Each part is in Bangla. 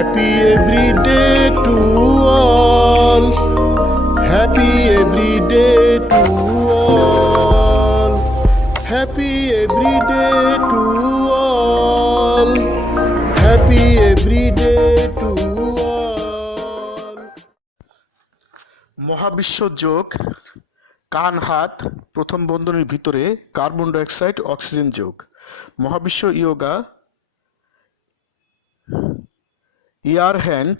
Happy every day to all. Happy every day to all. Happy every day to all. Happy every day to all. মহাবিশ্ব যোগ কান হাত প্রথম বন্ধনীর ভিতরে কার্বন ডাইঅক্সাইড অক্সিজেন যোগ। মহাবিশ্ব ইয়োগা ইয়ার হ্যান্ড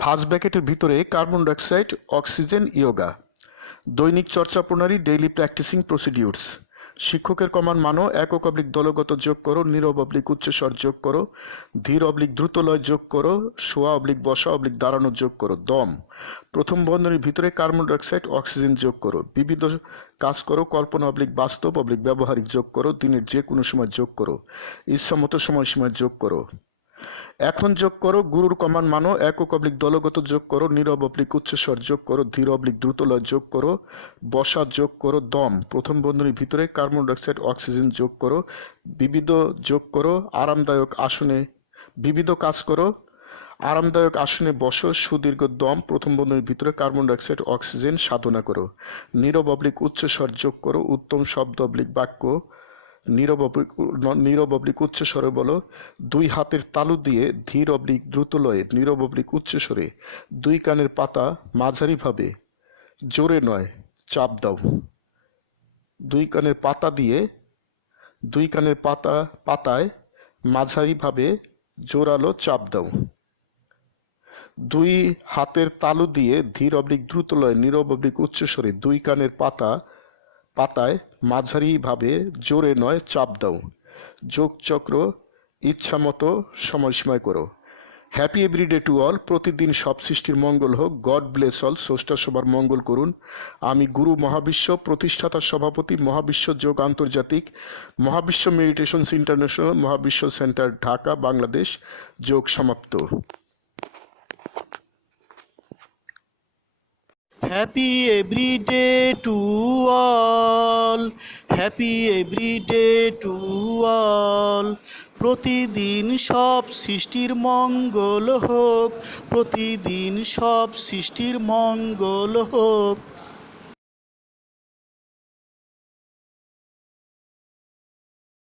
ফার্স্ট ব্র্যাকেটের ভিতরে কার্বন ডাইঅক্সাইড অক্সিজেন ইয়োগা। দৈনিক চর্চা প্রণালী ডেইলি প্র্যাকটিসিং প্রসিডিউরস। শিক্ষকের কমান্ড মানো, একক অবলিক দলগত যোগ করো, নীরব অবলিক উচ্চস্বর যোগ করো, ধীর অবলিক দ্রুতলয় যোগ করো, শোয়া অবলিক বসা অবলিক দাঁড়ানো যোগ করো। দম প্রথম বন্ধনীর ভিতরে কার্বন ডাইঅক্সাইড অক্সিজেন যোগ করো। বিবিধ কাজ করো, কল্পনা অবলিক বাস্তব অবলিক ব্যবহারিক যোগ করো, দিনের যে কোনো সময় যোগ করো, ইচ্ছামতো সময়সীমায় যোগ করো। এখন যোগ করো, গুরুর কমান্ড মানো, একক অবলিক দলগত যোগ করো, নীরব অবলিক উচ্চস্বর যোগ করো, ধীর অবলিক দ্রুতলয় যোগ করো, বসা যোগ করো। দম প্রথম বন্ধনীর ভিতরে কার্বন ডাইঅক্সাইড অক্সিজেন যোগ করো। বিবিধ যোগ করো, আরামদায়ক আসনে বিবিধ কাজ করো, আরামদায়ক আসনে বসো, সুদীর্ঘ দম প্রথম বন্ধনীর ভিতরে কার্বন ডাইঅক্সাইড অক্সিজেন সাধনা করো। নীরব অবলিক উচ্চস্বর যোগ করো, উত্তম শব্দ অবলিক বাক্য নীরব অবলিক উচ্চস্বরে বলো। দুই হাতের তালু দিয়ে ধীর অবলিক দ্রুতলয়ে নীরব অবলিক উচ্চস্বরে দুই কানের পাতা মাঝারিভাবে জোরে নয় চাপ দাও। দুই কানের পাতা দিয়ে দুই কানের পাতায় মাঝারিভাবে জোরালো চাপ দাও। দুই হাতের তালু দিয়ে ধীর অবলিক দ্রুতলয়ে নীরব অবলিক উচ্চস্বরে দুই কানের পাতায় মাঝারিভাবে জোরে নয় চাপ দাও। যোগচক্র ইচ্ছামতো সময়সীমায় করো। হ্যাপি এভরিডে টু অল, প্রতিদিন সব সৃষ্টির মঙ্গল হোক। গড ব্লেস অল, স্রষ্টা সবার মঙ্গল করুন। আমি গুরু মহাবিশ্ব প্রতিষ্ঠাতা সভাপতি, মহাবিশ্ব যোগ আন্তর্জাতিক, মহাবিশ্ব মেডিটেশনস ইন্টারন্যাশনাল, মহাবিশ্ব সেন্টার ঢাকা, বাংলাদেশ। যোগ সমাপ্ত। Happy every day to all. Happy every day to all. প্রতিদিন সব সৃষ্টির মঙ্গল হোক, প্রতিদিন সব সৃষ্টির মঙ্গল হোক।